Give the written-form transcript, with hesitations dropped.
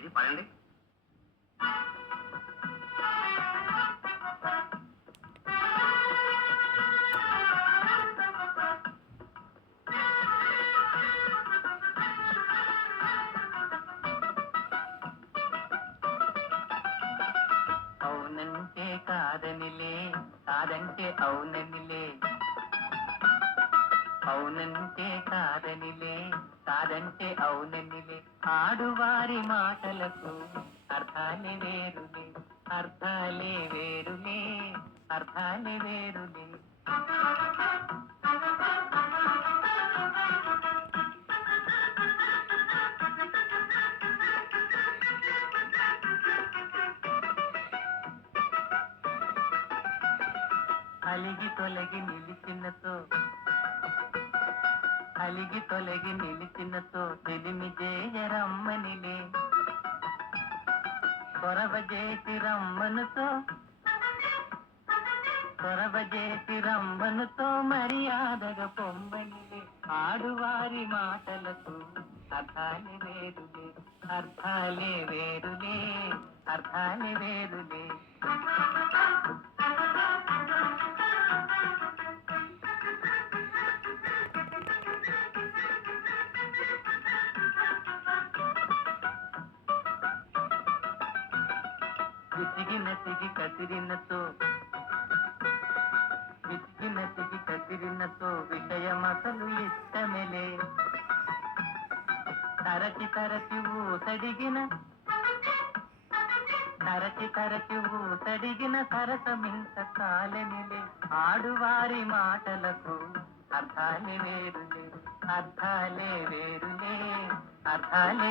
ఇది పడండి. అవునంటే కాదనిలే, కాదంటే అవుననిలే. అవునంటే కాదనిలే, కాదంటే అవుననిలే. ఆడువారి మాటలకు అర్థాలే వేరులే, అర్థాలే వేరులే, అర్థాలే వేరులే. అలిగి తొలగి నిలిచినతో, అలిగి తొలగి నిలిచినతో తెలిమి జేయరమ్మనిలే. కొరవ చేసి రమ్మనుతో, కొరవ చేసి రమ్మనుతో మర్యాదగా పొమ్మనిలే. ఆడువారి మాటలకు అర్థాలే వేరులే, అర్థాలే వేరులే, అర్థాలే వేరులే. విసిగిన సిగి కసిరినతో, విసిగిన సిగి కసిరినతో విషయమసలు ఇష్టమెలే. తరచి తరచి ఊసడిగిన, తరచి తరచి ఊసడిగిన సరసమింత కాలనిలే. ఆడువారి మాటలకు అర్థాలే వేరులే, అర్థాలే వేరులే, అర్థాలే